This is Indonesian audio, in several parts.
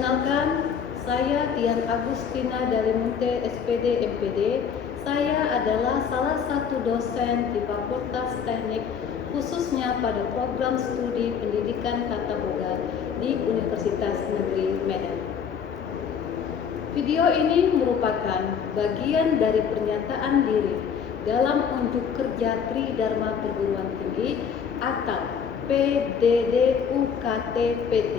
Perkenalkan, saya Dian Agustina dari Munte SPD MPD. Saya adalah salah satu dosen di Fakultas Teknik, khususnya pada program studi pendidikan tata boga di Universitas Negeri Medan. Video ini merupakan bagian dari pernyataan diri dalam unjuk kerja Tridharma Perguruan Tinggi atau PDDUKT-PT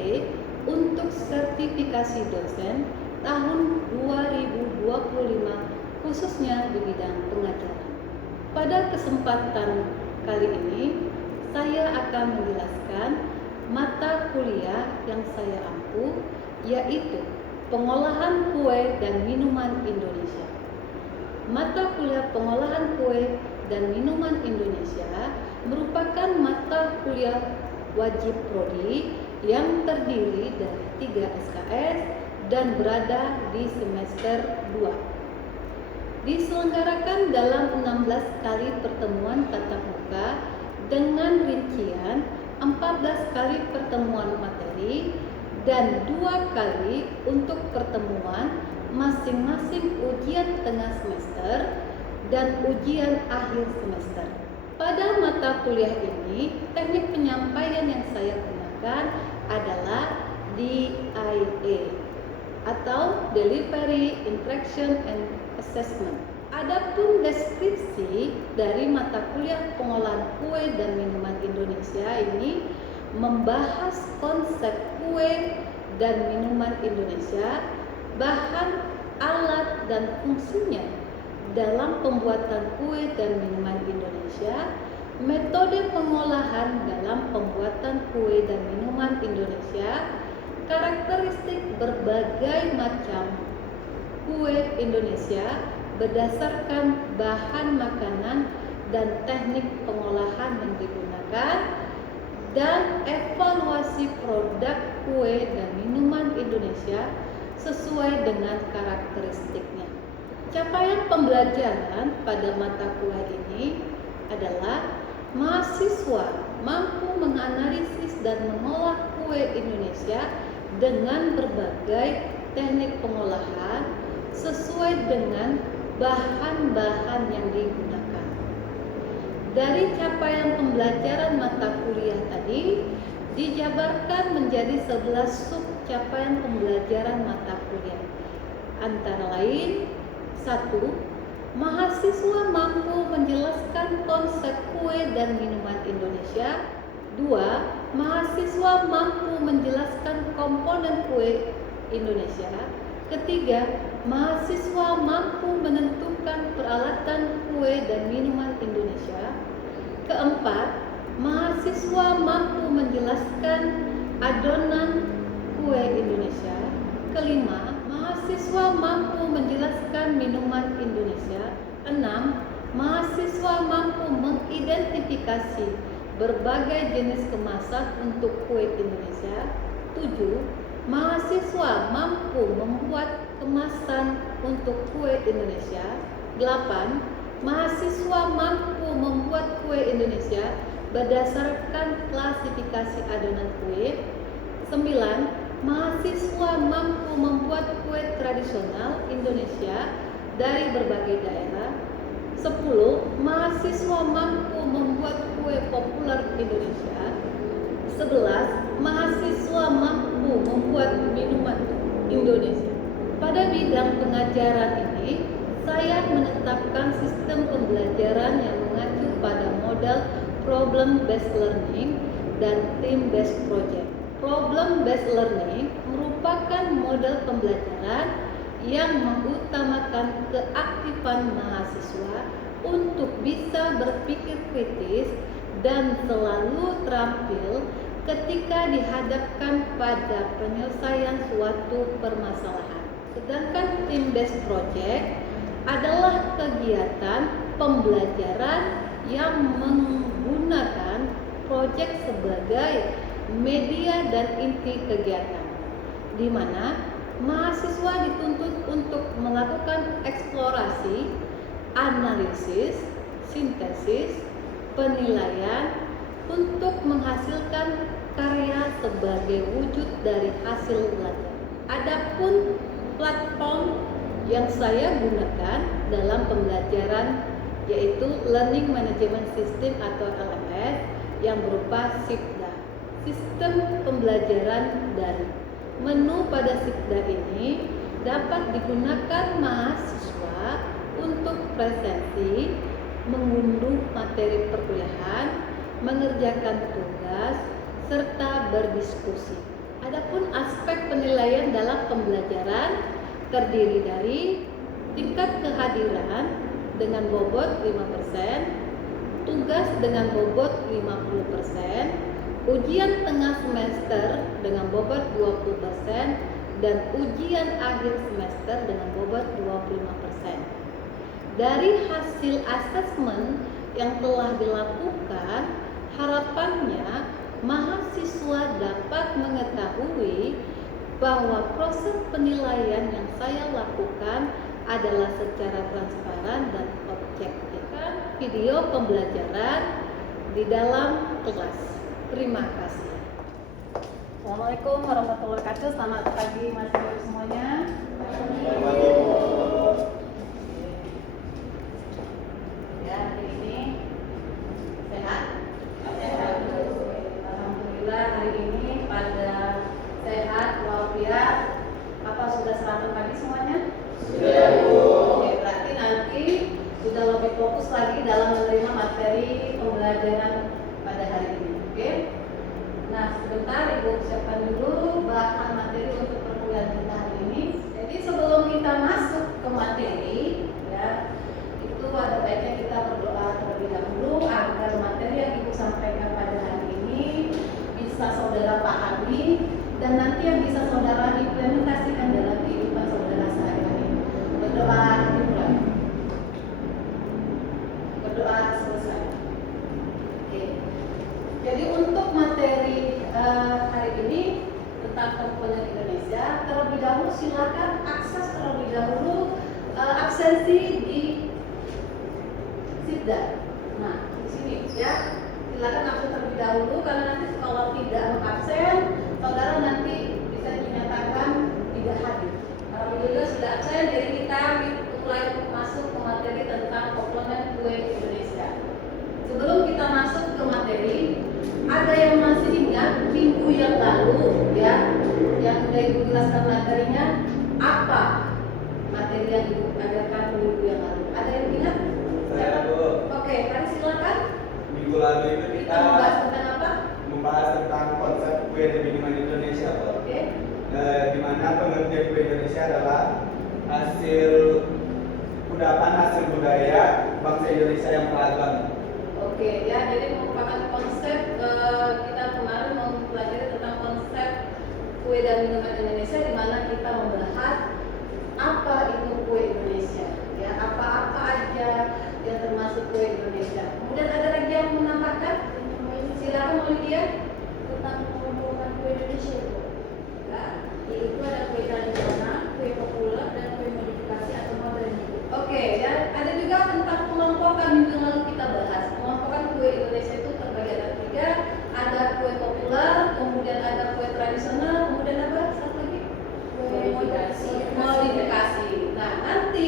untuk sertifikasi dosen tahun 2025 khususnya di bidang pengajaran. Pada kesempatan kali ini saya akan menjelaskan mata kuliah yang saya ampu, yaitu Pengolahan Kue dan Minuman Indonesia. Mata kuliah Pengolahan Kue dan Minuman Indonesia merupakan mata kuliah wajib prodi yang terdiri dari 3 SKS dan berada di semester 2. Diselenggarakan dalam 16 kali pertemuan tatap muka dengan rincian 14 kali pertemuan materi dan 2 kali untuk pertemuan masing-masing ujian tengah semester dan ujian akhir semester. Pada mata kuliah ini, teknik penyampaian yang saya gunakan adalah DIA atau Delivery, Interaction, and Assessment. Adapun deskripsi dari mata kuliah Pengolahan Kue dan Minuman Indonesia ini membahas konsep kue dan minuman Indonesia, bahan, alat, dan fungsinya dalam pembuatan kue dan minuman Indonesia, metode pengolahan dalam pembuatan kue dan minuman Indonesia, karakteristik berbagai macam kue Indonesia berdasarkan bahan makanan dan teknik pengolahan yang digunakan, dan evaluasi produk kue dan minuman Indonesia sesuai dengan karakteristiknya. Capaian pembelajaran pada mata kuliah ini adalah mahasiswa mampu menganalisis dan mengolah kue Indonesia dengan berbagai teknik pengolahan sesuai dengan bahan-bahan yang digunakan. Dari capaian pembelajaran mata kuliah tadi dijabarkan menjadi 11 sub capaian pembelajaran mata kuliah. Antara lain, 1. Mahasiswa mampu menjelaskan konsep kue dan minuman Indonesia. 2. Mahasiswa mampu menjelaskan komponen kue Indonesia. Ketiga, mahasiswa mampu menentukan peralatan kue dan minuman Indonesia. Keempat, mahasiswa mampu menjelaskan adonan kue Indonesia. Kelima, mahasiswa mampu menjelaskan minuman Indonesia. 6. Mahasiswa mampu mengidentifikasi berbagai jenis kemasan untuk kue Indonesia. 7. Mahasiswa mampu membuat kemasan untuk kue Indonesia. 8. Mahasiswa mampu membuat kue Indonesia berdasarkan klasifikasi adonan kue. 9. Mahasiswa mampu membuat kue tradisional Indonesia dari berbagai daerah. 10. Mahasiswa mampu membuat kue populer Indonesia. 11. Mahasiswa mampu membuat minuman Indonesia. Pada bidang pengajaran ini, saya menetapkan sistem pembelajaran yang mengacu pada model problem-based learning dan team-based project. Problem-based learning merupakan model pembelajaran yang mengutamakan keaktifan mahasiswa untuk bisa berpikir kritis dan selalu terampil ketika dihadapkan pada penyelesaian suatu permasalahan. Sedangkan team-based project adalah kegiatan pembelajaran yang menggunakan proyek sebagai media dan inti kegiatan, di mana mahasiswa dituntut untuk melakukan eksplorasi, analisis, sintesis, penilaian untuk menghasilkan karya sebagai wujud dari hasil belajar. Adapun platform yang saya gunakan dalam pembelajaran yaitu Learning Management System atau LMS yang berupa SIPDA, Sistem Pembelajaran Daring. Menu pada SIPDA ini dapat digunakan mahasiswa untuk presensi, mengunduh materi perkuliahan, mengerjakan tugas, serta berdiskusi. Adapun aspek penilaian dalam pembelajaran terdiri dari tingkat kehadiran dengan bobot 5%, tugas dengan bobot 50%, ujian tengah semester dengan bobot 20%, dan ujian akhir semester dengan bobot 25%. Dari hasil asesmen yang telah dilakukan, harapannya mahasiswa dapat mengetahui bahwa proses penilaian yang saya lakukan adalah secara transparan dan objektif. Video pembelajaran di dalam kelas. Terima kasih. Assalamualaikum warahmatullahi wabarakatuh. Selamat pagi mahasiswa semuanya. Ya, hari ini sehat? Sehat. Alhamdulillah hari ini pada sehat walafiat. Apa sudah sarapan pagi semuanya? Sudah, Bu. Oke, berarti nanti sudah lebih fokus lagi dalam menerima materi pembelajaran pada hari ini. Oke? Nah, sebentar Ibu siapkan dulu bahan materi untuk perkuliahan kita hari ini. Jadi sebelum kita masuk ke materi, ya, itu ada baiknya kita berdoa terlebih dahulu agar materi yang Ibu sampaikan pada hari ini bisa saudara pahami dan nanti yang bisa saudara implementasikan dalam kehidupan saudara sehari-hari. Berdoa dimulai. Berdoa selesai. Oke. Jadi untuk materi hari ini tentang komponen Indonesia, terlebih dahulu silakan akses terlebih dahulu absensi di SIPDA. Nah, di sini ya, silakan absen terlebih dahulu karena nanti kalau tidak mengabsen, saudara nanti bisa dinyatakan tidak hadir. Alhamdulillah sudah absen, jadi kita mulai masuk ke materi tentang komponen kue Indonesia. Sebelum kita masuk ke materi, ada yang masih ingat minggu yang lalu ya, yang sudah Ibu jelaskan materinya apa materi yang Ibu ajarkan minggu yang lalu? Ada yang ingat? Saya, Bu. Oke, tadi silakan. Minggu lalu itu kita membahas tentang apa? Membahas tentang konsep kue dan minuman Indonesia, Bu. Oke. Di mana pengertian kue Indonesia adalah hasil kudapan hasil budaya bangsa Indonesia yang beragam. Oke, ya, jadi merupakan konsep kita kemarin mempelajari tentang konsep kue dan minuman Indonesia, di mana kita membahas apa itu kue Indonesia, ya, apa-apa aja yang termasuk kue Indonesia. Kemudian ada lagi yang menambahkan? Silakan Lydia. Tentang pengembangan kue Indonesia, Bu. Ya, yaitu ada kue tradisional, kue populer, dan kue modifikasi atau modern. Oke, ya, ada juga tentang pengelompokan minggu lalu kita bahas. Pengelompokan kue Indonesia itu terbagi ada 3, ada kue populer, kemudian ada kue tradisional, kemudian apa? Satu lagi? Kue Modifikasi. Nah, nanti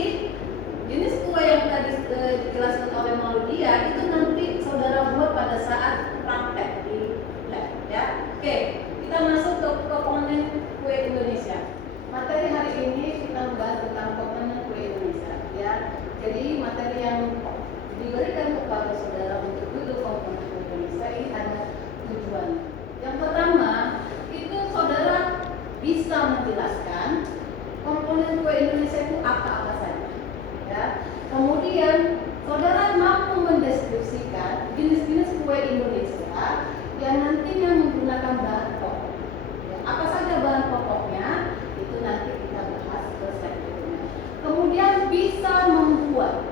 jenis kue yang tadi dijelaskan oleh Maudia itu nanti saudara buat pada saat praktek di lab, ya. Oke, kita masuk ke komponen kue Indonesia. Materi hari ini kita membahas tentang komponen kue Indonesia, ya. Jadi materi yang diberikan kepada saudara untuk duduk komponen kue Indonesia ini ada tujuan. Yang pertama, itu saudara bisa menjelaskan komponen kue Indonesia itu apa-apa saja, ya. Kemudian saudara mampu mendeskripsikan jenis-jenis kue Indonesia yang nantinya menggunakan bahan pokok. Ya, apa saja bahan pokoknya itu nanti kita bahas ke selanjutnya. Kemudian bisa membuat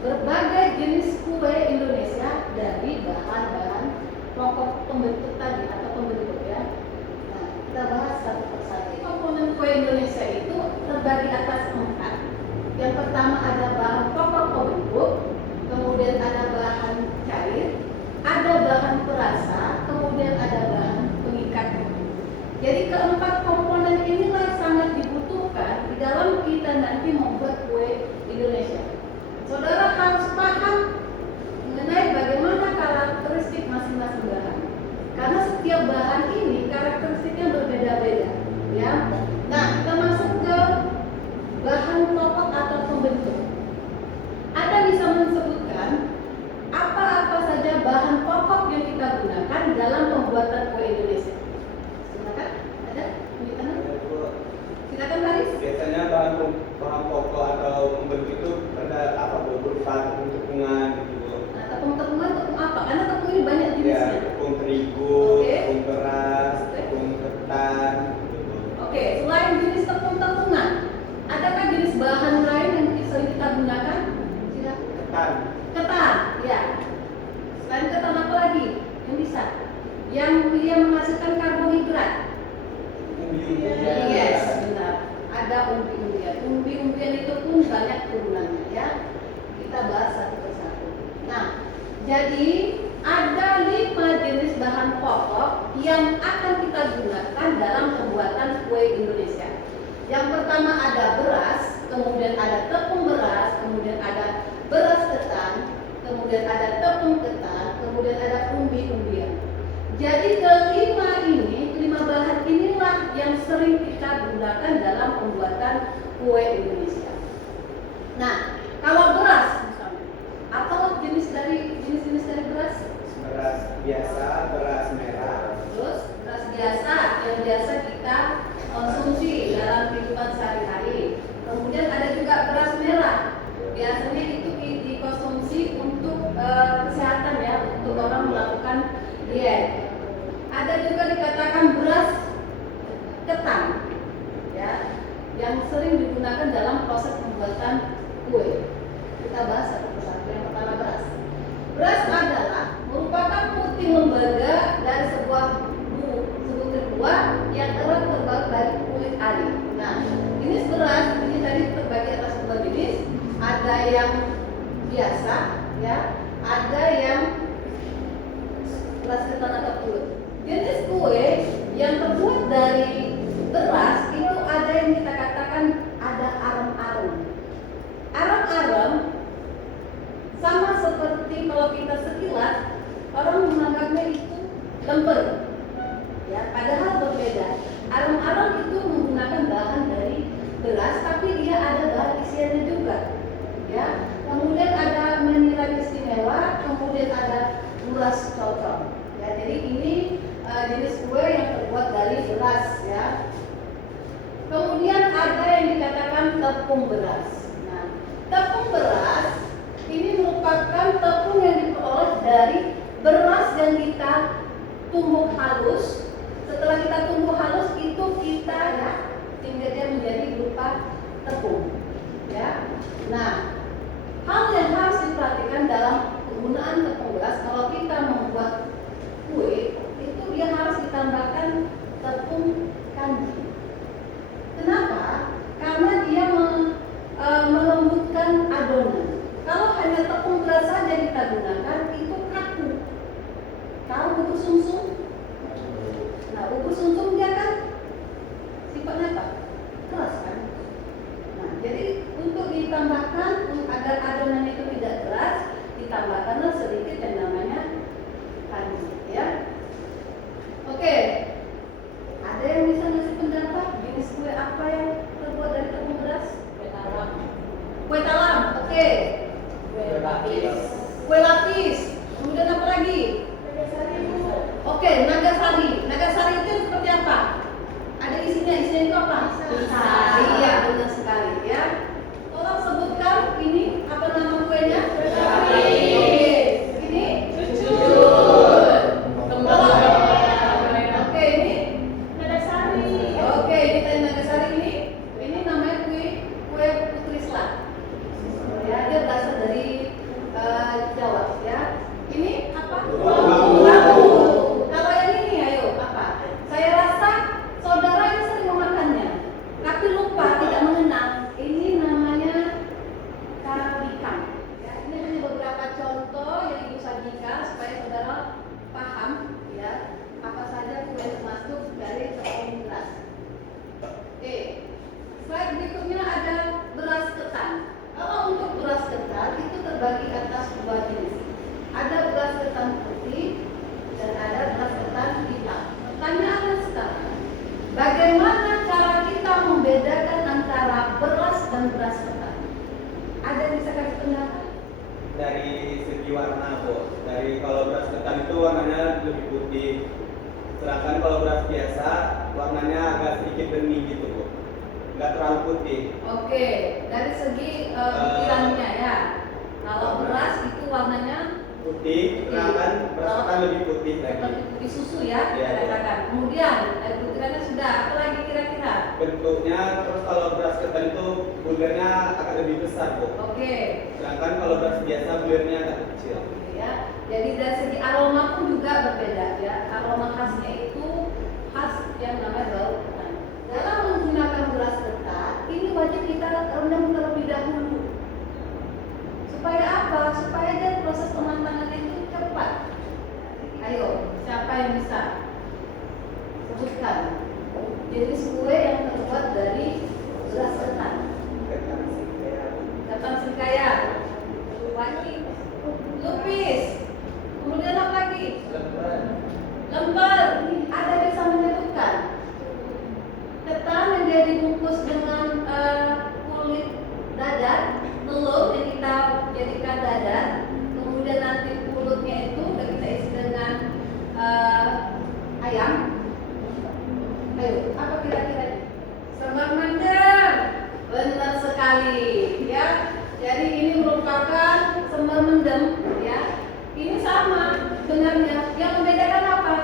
berbagai jenis kue Indonesia dari bahan-bahan pokok pembentuk tadi atau pembentuk, ya. Nah, kita bahas satu persatu. Komponen kue Indonesia itu terbagi atas 4. Yang pertama ada bahan pokok pembentuk, kemudian ada bahan cair, ada bahan perasa, kemudian ada bahan pengikat. Jadi keempat komponen inilah sangat dibutuhkan bahan pokok atau membentuk itu ada apa Bu? Berupa tepung-tepungan gitu Bu. Nah, tepung-tepungan tepung apa? Karena tepung ini banyak Ya, jenisnya. tepung terigu, Oke. tepung beras, Oke. tepung ketan gitu Bu. Oke, selain jenis tepung-tepungan, adakah jenis bahan lain yang sering kita gunakan? Silakan. Ketan. Ketan, ya. Selain ketan apa lagi yang bisa? Yang dia menghasilkan karbohidrat. Umbi-umbian. Yes, benar. Ada umbi-umbian. Umbi-umbian itu pun banyak turunannya ya. Kita bahas satu persatu. Nah, jadi ada 5 jenis bahan pokok yang akan kita gunakan dalam pembuatan kue Indonesia. Yang pertama ada beras, kemudian ada tepung beras, kemudian ada beras ketan, kemudian ada tepung ketan, kemudian ada umbi-umbian. Jadi kelima ini, 5 bahan inilah yang sering kita gunakan dalam pembuatan kue Indonesia. Nah, kalau beras misalnya, apa jenis-jenis dari beras? Beras biasa, beras merah. Terus beras biasa yang biasa kita konsumsi dalam kehidupan sehari-hari. Kemudian ada juga beras merah. Biasanya itu dikonsumsi untuk kesehatan ya, untuk orang melakukan diet. Ada juga dikatakan beras ketan, ya, yang sering digunakan dalam proses pembuatan kue. Kita bahas satu persatu. Yang pertama beras. Beras adalah merupakan putih lembaga dari sebuah sebutir buah yang erat terbuat dari kulit ari. Nah, jenis beras ini tadi terbagi atas 2 jenis. Ada yang biasa, ya, ada yang beras ketan atau pulut. Jenis kue yang terbuat dari beras itu ada yang kita katakan ada arem-arem. Arem-arem sama seperti kalau kita sekilas orang menganggapnya itu lemper, ya, padahal berbeda. Arem-arem itu menggunakan bahan dari beras, tapi dia ada bahan isiannya juga, ya. Kemudian ada menilai istimewa, kemudian ada beras cocok. Ya, jadi ini jenis kue yang terbuat dari beras, ya. Kemudian ada yang dikatakan tepung beras. Nah, tepung beras ini merupakan tepung yang diperoleh dari beras yang kita tumbuk halus. Setelah kita tumbuk halus itu kita ya sehingga dia menjadi berupa tepung. Ya. Nah, hal yang harus diperhatikan dalam penggunaan tepung beras kalau kita membuat kue itu dia harus ditambahkan tepung kanji. Kenapa? Karena dia melembutkan adonan. Kalau hanya tepung beras saja kita gunakan itu kaku. Tahu bubur sumsum? Nah, bubur sumsum dia kan sifatnya apa? Keras kan? Nah, jadi untuk ditambahkan agar adonan itu tidak keras, ditambahkanlah sedikit yang namanya kanji, ya. Oke. Ada yang bisa ngasih pendapat jenis kue apa yang terbuat dari tepung beras? Kue talam. Kue talam, oke. Kue lapis. Kue lapis. Kemudian apa lagi? Oke, nagasari. Nagasari itu seperti apa? Ada isinya itu apa? Pisang. Iya, benar sekali ya. Tolong sebutkan ini apa nama kuenya? Oke, ini Oke, ini Oke, ini tadi Nagasari ini namanya kue putri selat. Ya, dia berasal dari Jawa ya. Ini apa? Bambu. Kalau yang ini ayo apa? Saya rasa saudara ini sering memakannya, tapi lupa tidak mengenal. Ini namanya karabikang. Ya, ini hanya beberapa contoh yang Ibu sajikan supaya saudara paham ya apa saja kue yang termasuk dari tepung beras. Oke, slide berikutnya ada beras ketan. Kalau untuk beras ketan itu terbagi atas 2 jenis. Ada beras ketan putih dan ada beras ketan hitam. Pertanyaannya sekarang, bagaimana cara kita membedakan antara beras dan beras ketan? Ada yang bisa kasih pendapat? Dari segi warna Bu. Dari kalau beras ketan itu warnanya lebih putih. Sedangkan kalau beras biasa warnanya agak sedikit bening gitu Bu. nggak terlalu putih. Oke, dari segi pikirannya ya. Kalau beras itu warnanya Putih, sedangkan beras ketan lebih putih lagi. seperti putih susu ya, Iya. katakan. Kemudian butirannya sudah, apa lagi kira-kira? Bentuknya, terus kalau beras ketan itu bulirnya akan lebih besar, Bu. Oke, Sedangkan kalau beras biasa bulirnya agak kecil. ya. Jadi dari segi aroma pun juga berbeda ya. Aroma khasnya itu khas yang namanya bau ketan. Dalam menggunakan beras ketan, ini wajib kita rendam terlebih dahulu. Supaya apa? Supaya dia proses pematangannya itu cepat. Ayo, siapa yang bisa sebutkan jenis kue yang terbuat dari beras ketan? Ketan serikaya, lagi, lupis, kemudian apa lagi? Lembar. Ada bisa menyebutkan? Ketan yang dia dibungkus dengan kulit dadar, telur yang kita jadikan dadar, kemudian nanti kulitnya itu kita isi dengan ayam. Ayo, apa kira-kira? Sambal mendem. Benar sekali, ya. Jadi ini merupakan sambal mendem, ya. Ini sama sebenarnya. Yang membedakan apa?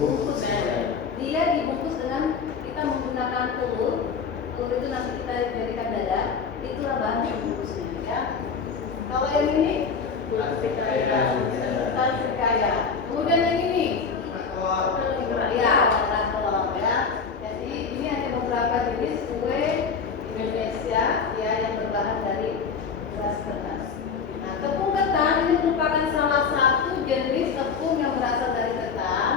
Bungkusnya. Dia dibungkus dengan kita menggunakan telur. Telur itu nanti kita jadikan dadar. Itulah bahan bungkusnya, ya. Kalau yang ini ketan serikaya. Kemudian yang ini ya, ketan telur, ya. Jadi ini ada beberapa jenis kue Indonesia ya yang berbahan dari beras ketan. Nah, tepung ketan ini merupakan salah satu jenis tepung yang berasal dari ketan,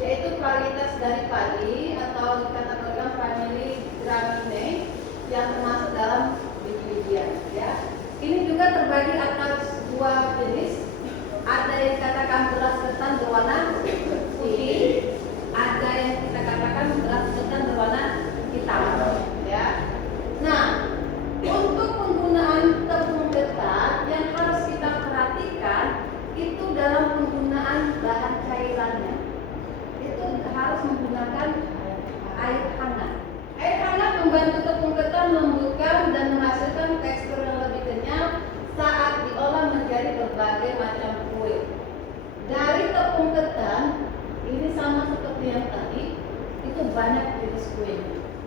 yaitu varietas dari padi atau dikatakan orang family Gramineae yang termasuk dalam biji-bijian. Ya, ini juga terbagi atas dua jenis. Ada yang dikatakan beras ketan berwarna putih, ada yang kita katakan beras ketan berwarna hitam. Ya. Nah, untuk penggunaan tepung ketan yang harus kita perhatikan itu dalam penggunaan bahan cairannya. Itu harus menggunakan air hangat. Air hangat membantu tepung ketan membuka dan menghasilkan tekstur yang lebih kenyal saat diolah menjadi berbagai macam kue. Dari tepung ketan ini sama seperti yang tadi, itu banyak jenis kue.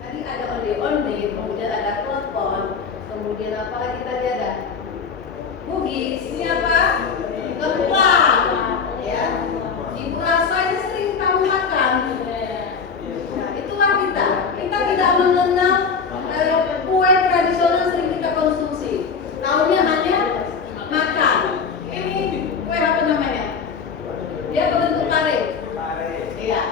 Tadi ada onde-onde, kemudian ada klepon, kemudian apa lagi tadi ada bugis, ini apa? Gemplang, ya. Ibu rasa ini sering kamu makan. Nah, itulah kita. Kita tidak mengenal kue tradisional sering kita konsumsi. Tahunya hanya makan. Ini kue apa namanya? Dia berbentuk pare. Iya.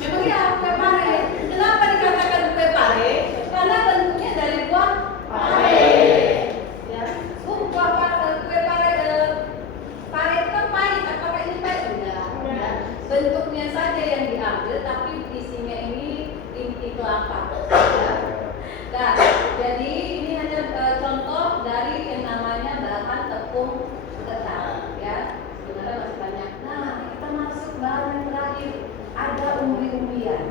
Memang ya kue pare. Kenapa dikatakan kue pare? Karena bentuknya dari buah pare. Ya. Buah kue pare. Pare itu kan pahit. Apakah ini pahit? Enggak. Ya. Bentuknya saja yang diambil, tapi isinya ini inti kelapa. Ya. Nah, jadi ini hanya contoh dari yang namanya bahan tepung ketan, ya. Sebenarnya masih banyak. Nah, kita masuk bahan yang terakhir. Ada umbi-umbian.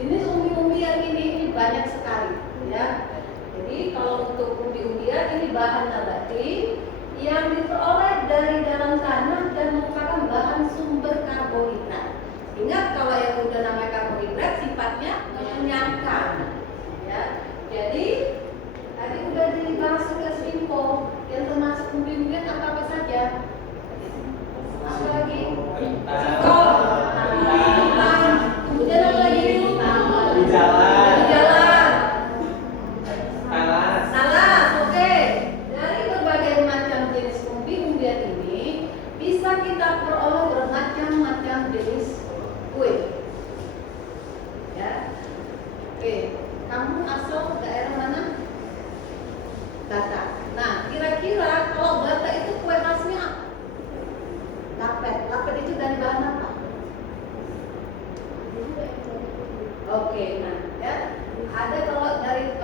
Jenis umbi-umbian ini banyak sekali, ya. Jadi kalau untuk umbi-umbian ini bahan nabati yang diperoleh dari dalam tanah dan merupakan bahan sumber karbohidrat. Ingat kalau yang udah namanya karbohidrat sifatnya mengenyangkan. Ya, jadi tadi udah dibahas tugas info yang termasuk umbi-umbian apa saja. Apa lagi? Singkong, kemudian apa lagi? Jalan. Salah, oke. Dari berbagai macam jenis umbi-umbian ini bisa kita peroleh bermacam-macam jenis kue. Ya, oke. Kamu asal daerah mana? Batak. Nah, kira-kira kalau Batak itu kue khasnya lapet. Lapet itu dari bahan apa? Oke, nah ya ada kalau dari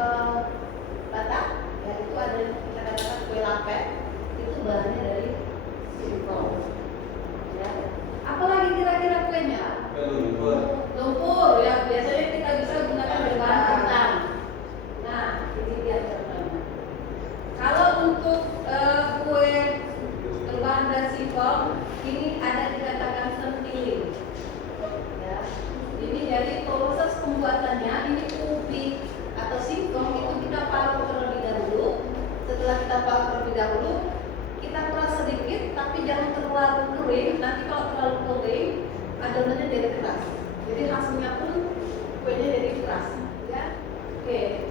Batak, ya itu ada yang kita katakan kue lapet. Itu bahannya dari singkong. Ya. Apalagi kira-kira kuenya? Lumpur. Ya biasanya kita bisa gunakan dari bahan setelah kita parut terlebih dahulu, kita kuras sedikit, tapi jangan terlalu kering. Nanti kalau terlalu kering, adonannya jadi keras. Jadi hasilnya pun kuenya jadi keras, ya. Oke.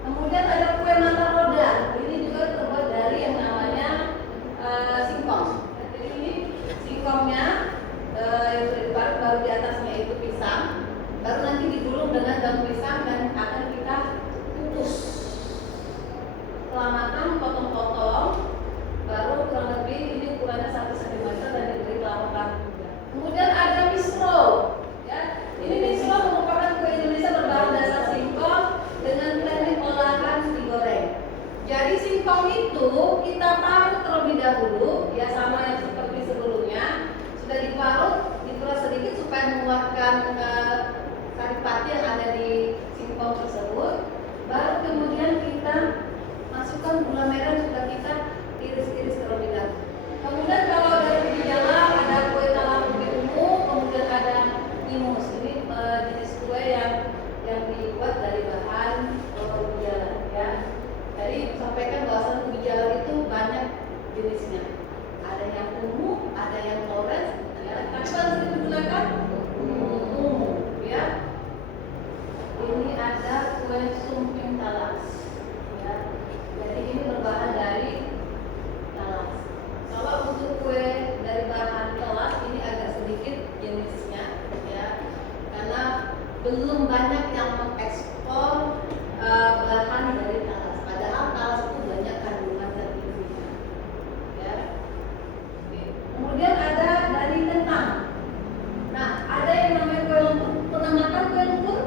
Kemudian ada kue mata roda. Ini juga terbuat dari yang namanya singkong. Jadi ini singkongnya yang sudah diparut, baru di atasnya itu pisang, baru nanti digulung dengan daun pisang dan akan kita kukus. Setelah matang, potong-potong, baru kurang lebih ini ukurannya 1 cm dan diberi kelapa parut juga. Kemudian ada misro, ya. Ini misro merupakan kue Indonesia berbahan dasar singkong dengan teknik olahan digoreng. Jadi singkong itu kita parut terlebih dahulu, ya sama yang seperti sebelumnya. Sudah diparut, dikuras sedikit supaya mengeluarkan saripati yang ada di singkong tersebut. Baru kemudian kita masukkan gula merah yang sudah kita iris-iris terlebih dahulu. Kemudian kalau dari gejala ada kue talam ubi ungu, kemudian ada timus. Ini jenis kue yang dibuat dari bahan ubi jalar, ya. Jadi sampaikan bahwasan ubi jalar itu banyak jenisnya. Ada yang ungu, ada yang orange, ya. Tapi paling sering digunakan ungu, ya. Ini ada kue sumping talas, ya. Jadi ini berbahan dari talas. Kalau untuk kue dari bahan talas ini agak sedikit jenisnya, ya, karena belum banyak yang mengekspor bahan dari talas. Padahal talas itu banyak kandungan zat gizinya, ya. Oke. Kemudian ada dari kentang. Nah, ada yang namanya kue lumpur. Pernah makan kue lumpur?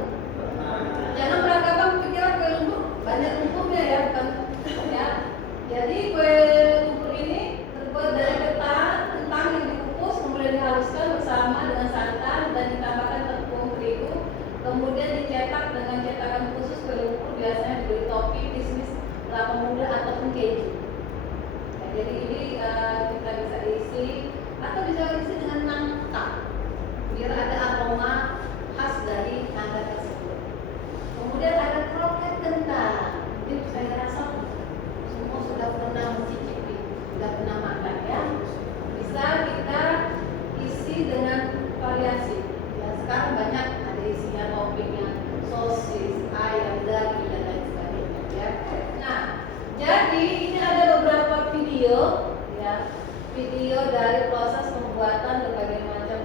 Jangan beranggapan pikiran kue lumpur banyak lumpurnya, ya, bukan, ya. Jadi kue lumpur ini terbuat dari kentang yang dikukus, kemudian dihaluskan bersama dengan santan dan ditambahkan tepung terigu, kemudian dicetak dengan cetakan khusus. Kue lumpur biasanya diberi topping kismis, kelapa muda ataupun keju. Nah, jadi ini kita bisa isi atau bisa isi dengan nangka, biar ada aroma khas dari nangka tersebut. Kemudian ada kroket kentang. Ini saya rasa semua sudah pernah mencicipi, sudah pernah makan, ya. Bisa kita isi dengan variasi. Ya, sekarang banyak ada isinya toppingnya sosis, ayam, daging dan lain sebagainya, ya. Nah, jadi ini ada beberapa video, ya, video dari proses pembuatan berbagai macam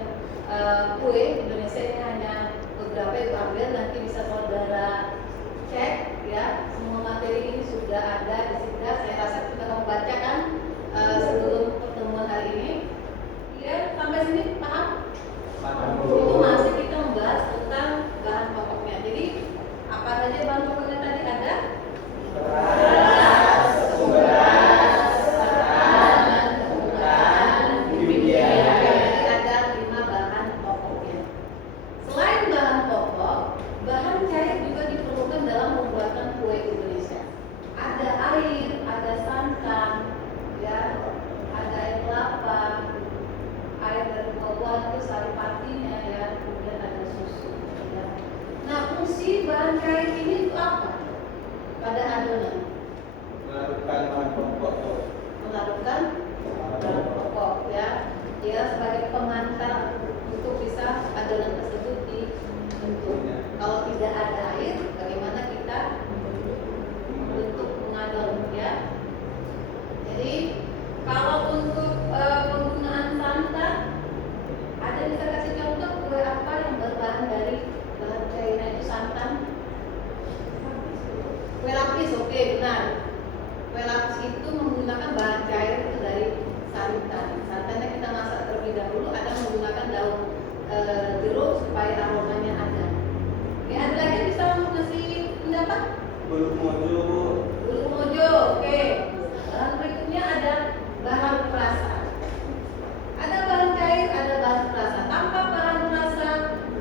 kue Indonesia. Ini hanya beberapa yang ambil, nanti bisa saudara cek, ya. Semua materi ini sudah ada di sini. Saya rasa kita membacakan sebelum pertemuan hari ini, ya. Sampai sini paham? Itu masih kita membahas tentang bahan pokoknya. Jadi apa saja bahan pokoknya tadi ada? Beras, tepung beras, santan, tepung bibian. Ada 5 bahan pokoknya. Selain bahan pokok, bahan cair juga diperlukan dalam pembuatan kue Indonesia. Ada air, ada santan, ya, ada air kelapa, air dari buah-buahan itu saripatinya, ya, kemudian ada susu, ya. Nah, fungsi bahan cair ini itu apa pada adonan? Melarutkan bahan pokok. Melarutkan bahan pokok, ya. Dia sebagai pengantar untuk bisa adonan tersebut dibentuk. Kalau tidak ada air, bagaimana kita bentuk pengadon, ya? Jadi kalau untuk penggunaan santan, ada bisa kasih contoh kue apa yang berbahan dari bahan cairnya itu santan? Kue lapis, oke, benar. Kue lapis itu menggunakan bahan cair itu dari santan. Santannya kita masak terlebih dahulu, ada menggunakan daun jeruk supaya aromanya ada. Oke, ada lagi yang bisa mengasih pendapat? Bulu mojo. Bulu mojo, oke. Bahan berikutnya ada bahan perasa. Ada bahan cair, ada bahan perasa. Tanpa bahan perasa,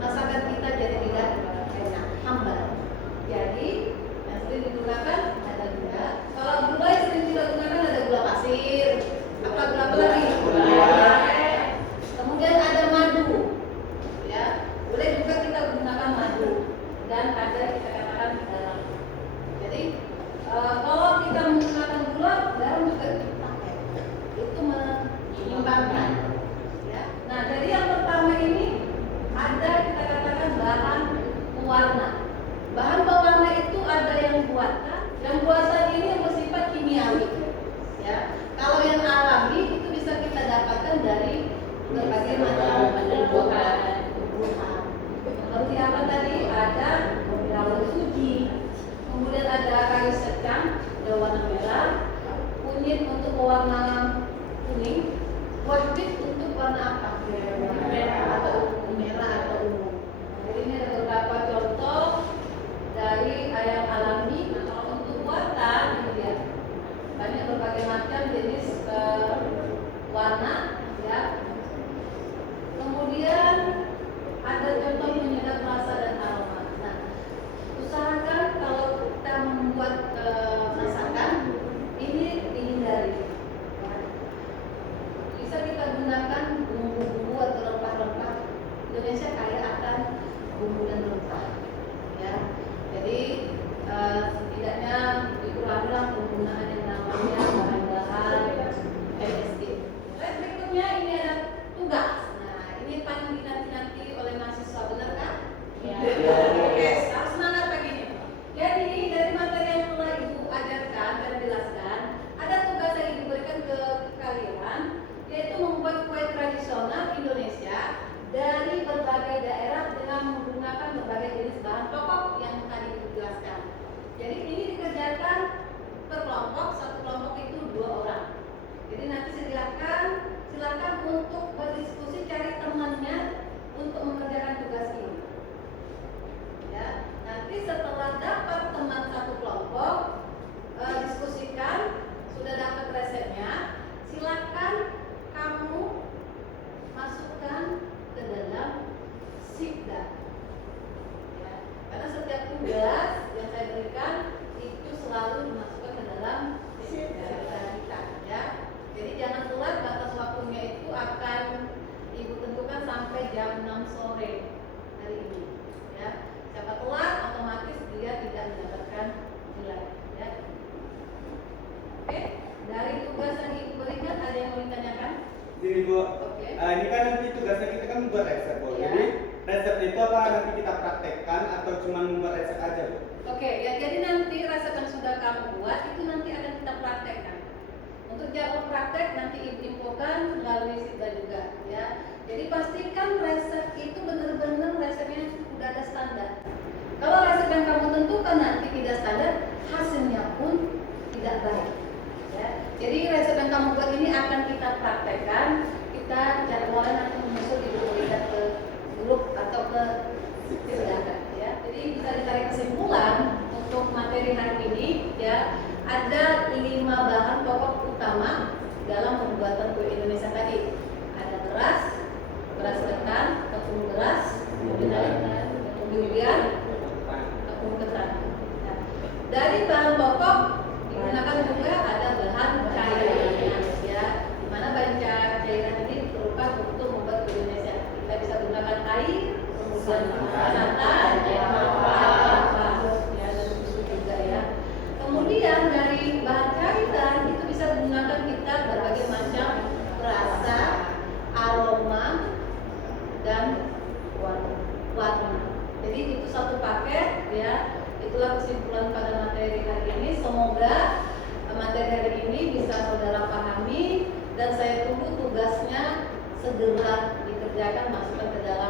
masakan kita jadi tidak enak, hambar. Jadi yang sering digunakan ada gula. Kalau gula yang sering kita gunakan ada gula pasir. Apa gula apa lagi? Gula aren. Kemudian ada madu, ya. Boleh juga kita gunakan madu. Dan ada kita katakan garam. Jadi kalau kita menggunakan Bahan pewarna itu ada yang buatan, yang buatan ini yang bersifat kimiawi. Ya, kalau yang alami itu bisa kita dapatkan dari berbagai macam tumbuhan. Seperti apa tadi? Ada daun suji, kemudian ada kayu secang berwarna merah, kunyit untuk pewarna kuning, wajib untuk warna apa? Merah atau ungu. Jadi ini ada beberapa contoh dari yang alami. Nah, kalau untuk buatan ini dia banyak berbagai macam jenis warna, ya. Kemudian ada contoh penyedap rasa dan aroma. Nah, usahakan kalau kita membuat masakan ini dihindari. Bisa kita gunakan bumbu-bumbu atau rempah-rempah. Indonesia kaya akan bumbu dan rempah. Ya, jadi setidaknya dikurangilah penggunaan yang namanya bahan-bahan MSG. Berikutnya ini ada tugas. Nah, ini paling dinanti-nanti oleh mahasiswa, benar kan? Ya. Oke, harus semangat pagi ini. Jadi dari materi yang telah Ibu ajarkan dan jelaskan, ada tugas yang Ibu berikan ke kalian, yaitu membuat kue tradisional Indonesia dari berbagai daerah dengan menggunakan berbagai jenis bahan pokok yang tadi Ibu jelaskan. Jadi ini dikerjakan per kelompok, satu kelompok itu 2 orang. Jadi nanti silakan untuk berdiskusi, cari temannya untuk mengerjakan tugas ini. Ya, nanti setelah dapat teman satu kelompok, diskusikan, sudah dapat resepnya, silakan kamu masukkan ke dalam Sipda. Ya, karena setiap tugas yang saya berikan itu selalu dimasukkan ke dalam Sipda kita, ya. Jadi jangan telat, batas waktunya itu akan Ibu tentukan sampai jam 6 sore hari ini, ya. Siapa telat otomatis dia tidak mendapatkan nilai, ya. Oke, dari tugas yang Ibu berikan ada yang mau ditanyakan? Jadi Bu, Oke. ini kan nanti tugasnya kita kan membuat resep Bu. Ya. Jadi resep itu apa nanti kita praktekkan atau cuma membuat resep aja Bu? Oke, ya jadi nanti resep yang sudah kamu buat itu nanti akan kita praktekkan. Untuk jadwal praktek nanti Ibu infokan melalui Sipda juga, ya. Jadi pastikan resep itu benar-benar resepnya sudah ada standar. Kalau resep yang kamu tentukan nanti tidak standar, hasilnya pun tidak baik. Ya. Jadi resep yang kamu buat ini akan kita praktekkan. Kita jadwalnya nanti menyusul Ibu berikan ke grup atau ke Sipda, ya. Jadi bisa ditarik kesimpulan untuk materi hari ini, ya. Ada 5 bahan pokok utama dalam pembuatan kue Indonesia tadi. Ada beras ketan, tepung beras, kemudian tepung ketan. Nah, dari bahan pokok digunakan juga ada bahan cairan, ya. Di mana bahan cairan ini berupa untuk membuat kue Indonesia. Kita bisa gunakan air, kemudian santan, ya, dan susu juga, ya. Kemudian dari bahan cairan itu bisa digunakan kita berbagai macam rasa, aroma, dan warna. Jadi itu satu paket, ya. Itulah kesimpulan pada materi hari ini. Semoga materi hari ini bisa saudara pahami dan saya tunggu tugasnya segera dikerjakan, masukkan ke dalam